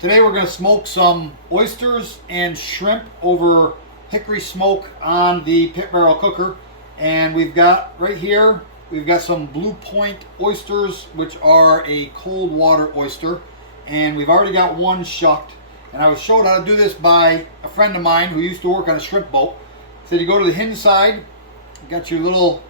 Today we're going to smoke some oysters and shrimp over hickory smoke on the pit barrel cooker. And we've got right here, we've got some Blue Point oysters, which are a cold water oyster. And we've already got one shucked. And I was showed how to do this by a friend of mine who used to work on a shrimp boat. He said you go to the hinge side, you got your little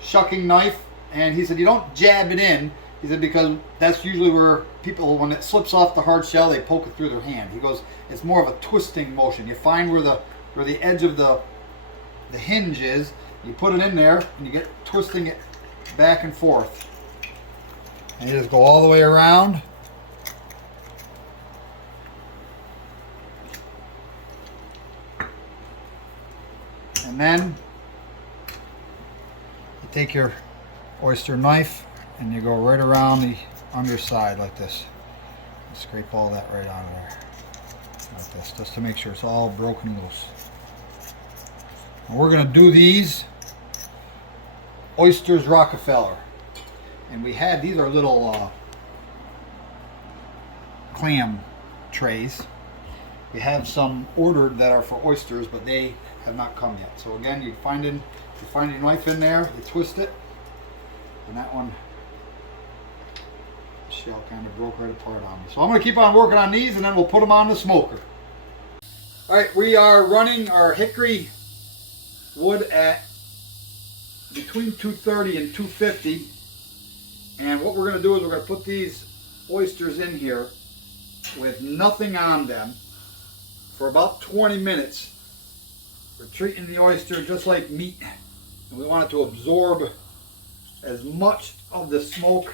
shucking knife, and he said you don't jab it in. He said because that's usually where people, when it slips off the hard shell, they poke it through their hand. He goes, it's more of a twisting motion. You find where the edge of the hinge is, you put it in there, and you get twisting it back and forth. And you just go all the way around. And then you take your oyster knife and you go right around the underside like this. You scrape all that right out of there like this, just to make sure it's all broken loose. And we're going to do these Oysters Rockefeller. And we had, these are little clam trays. We have some ordered that are for oysters, but they have not come yet. So again, you find your knife in there, you twist it, and that one shell kind of broke right apart on me. So I'm going to keep on working on these, and then we'll put them on the smoker. All right, we are running our hickory wood at between 230 and 250. And what we're going to do is we're going to put these oysters in here with nothing on them for about 20 minutes. We're treating the oyster just like meat, and we want it to absorb as much of the smoke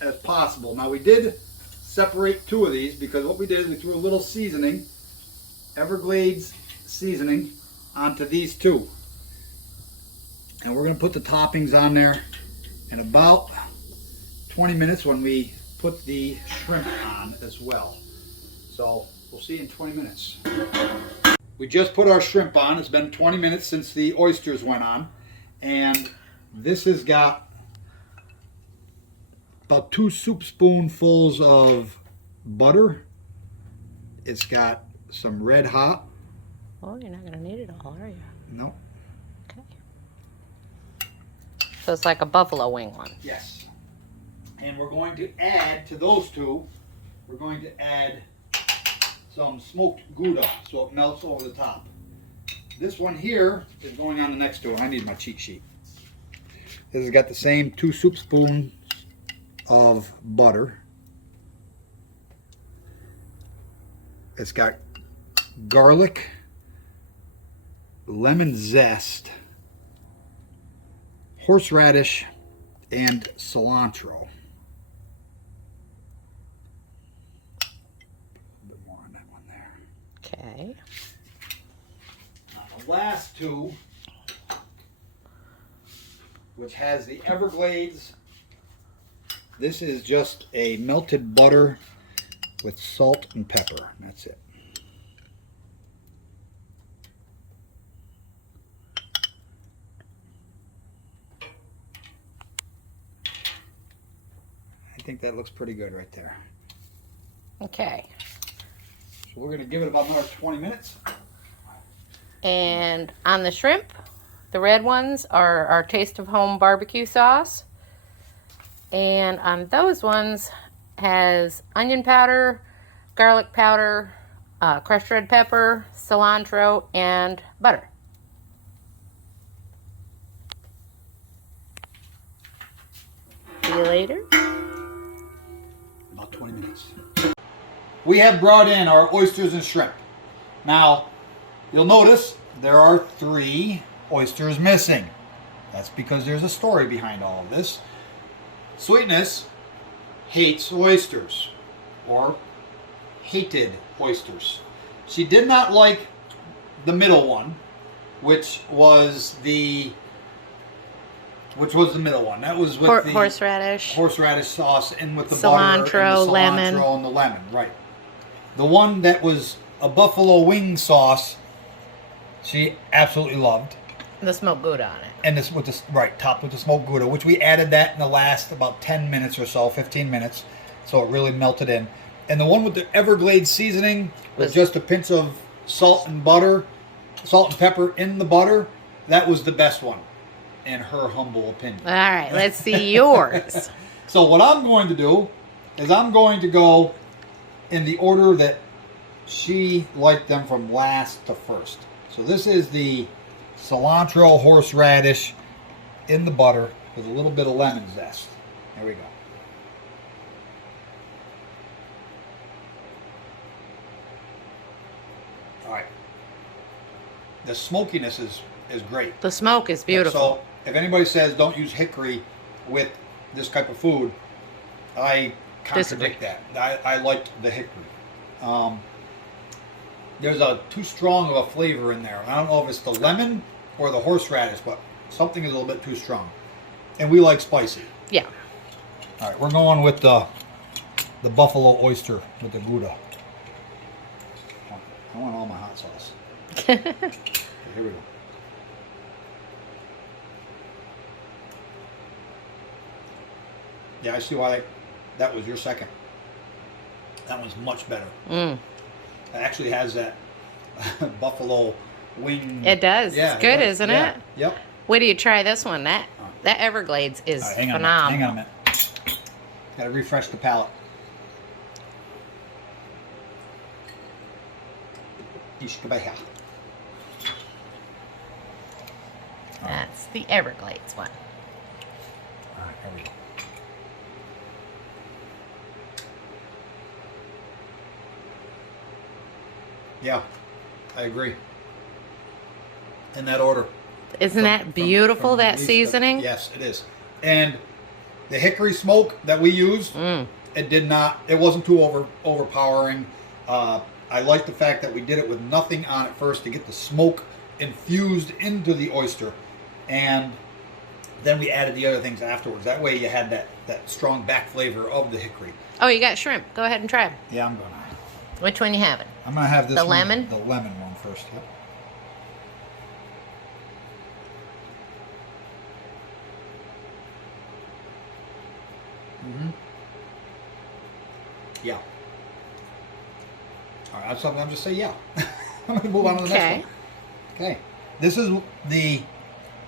as possible. Now we did separate two of these because what we did is we threw a little seasoning, Everglades seasoning, onto these two. And we're going to put the toppings on there in about 20 minutes when we put the shrimp on as well. So we'll see you in 20 minutes. We just put our shrimp on. It's been 20 minutes since the oysters went on. And this has got about 2 soup spoonfuls of butter. It's got some red hot. Oh, you're not going to need it all, are you? No. Okay. So it's like a buffalo wing one. Yes. And we're going to add to those two, we're going to add some smoked Gouda so it melts over the top. This one here is going on the next to it. I need my cheat sheet. This has got the same 2 soup spoons of butter. It's got garlic, lemon zest, horseradish, and cilantro. Okay. Now the last two, which has the Everglades, this is just a melted butter with salt and pepper. That's it. I think that looks pretty good right there. Okay. So we're going to give it about another 20 minutes. And on the shrimp, the red ones are our Taste of Home barbecue sauce. And on those ones has onion powder, garlic powder, crushed red pepper, cilantro, and butter. See you later. About 20 minutes. We have brought in our oysters and shrimp. Now, you'll notice there are 3 oysters missing. That's because there's a story behind all of this. Sweetness hates oysters, or hated oysters. She did not like the middle one, which was the middle one. That was with the horseradish sauce and with the butter and the cilantro and the lemon, right. The one that was a buffalo wing sauce, she absolutely loved. The smoked Gouda on it. And this with this topped with the smoked Gouda, which we added that in the last about 10 minutes or so, 15 minutes, so it really melted in. And the one with the Everglades seasoning with just a pinch of salt and pepper in the butter, that was the best one, in her humble opinion. All right, let's see yours. So what I'm going to do is I'm going to go in the order that she liked them from last to first. So this is the cilantro horseradish in the butter with a little bit of lemon zest. There we go. All right. The smokiness is great. The smoke is beautiful. So if anybody says don't use hickory with this type of food, I contradict that. I like the hickory. There's too strong of a flavor in there. I don't know if it's the lemon or the horseradish, but something is a little bit too strong. And we like spicy. Yeah. All right, we're going with the buffalo oyster with the Gouda. I want all my hot sauce. Okay, here we go. Yeah, I see why that was your second. That one's much better. It actually has that buffalo wing. It does. Yeah, it's good, it isn't yeah. it? Yep. Wait till you try this one. That Everglades is Right, phenomenal. Hang on a minute. Got to refresh the palate. Ishkabeha. That's the Everglades one. All right, there we go. Yeah, I agree. In that order. Isn't that beautiful, from that least seasoning? Yes, it is. And the hickory smoke that we used, it wasn't too overpowering. I like the fact that we did it with nothing on it first to get the smoke infused into the oyster. And then we added the other things afterwards. That way you had that strong back flavor of the hickory. Oh, you got shrimp. Go ahead and try them. Yeah, I'm going to. Which one you having? I'm going to have this The one, lemon? The lemon one first. Yep. Yeah. All right, that's something. I'm just say yeah. I'm going to move on to the next one. Okay. This is the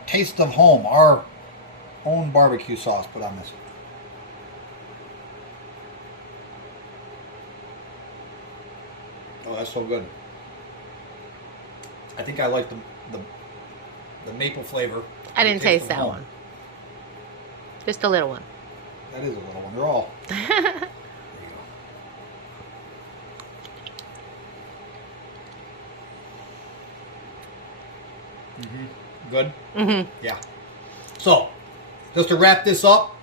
Taste of Home, our own barbecue sauce put on this one. Oh, that's so good. I think I like the maple flavor. I didn't taste of that home. one. Just a little one. That is a little one. They're all. There you go. Good? Yeah. So, just to wrap this up,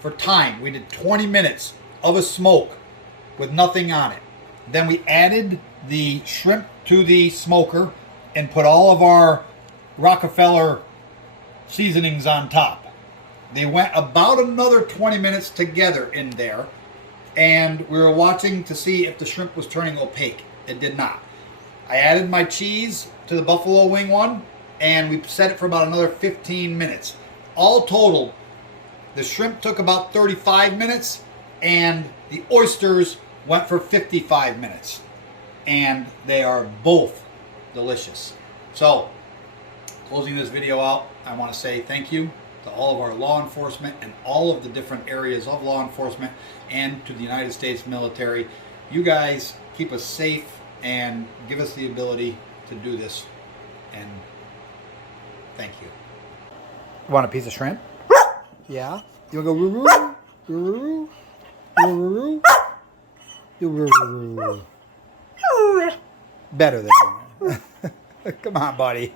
for time, we did 20 minutes of a smoke with nothing on it. Then we added the shrimp to the smoker and put all of our Rockefeller seasonings on top. They went about another 20 minutes together in there, and we were watching to see if the shrimp was turning opaque. It did not. I added my cheese to the buffalo wing one, and we set it for about another 15 minutes. All total, the shrimp took about 35 minutes, and the oysters went for 55 minutes. And they are both delicious. So, closing this video out, I want to say thank you to all of our law enforcement and all of the different areas of law enforcement and to the United States military. You guys keep us safe and give us the ability to do this. And thank you. Want a piece of shrimp? Yeah. You want to go roo roo? Roo roo? Roo roo? Better than you. Come on, buddy.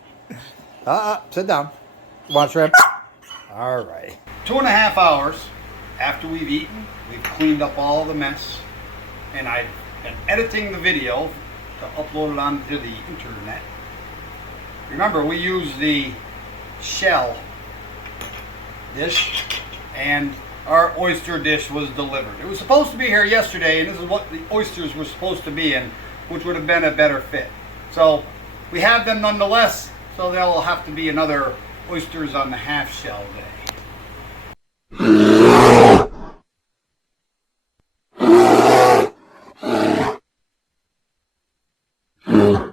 Sit down. Want shrimp? All right. 2.5 hours after we've eaten, we've cleaned up all the mess, and I've been editing the video to upload it onto the internet. Remember, we use the shell dish, and our oyster dish was delivered. It was supposed to be here yesterday, and this is what the oysters were supposed to be in, which would have been a better fit. So we have them nonetheless, so there'll have to be another oysters on the half shell day. Bye.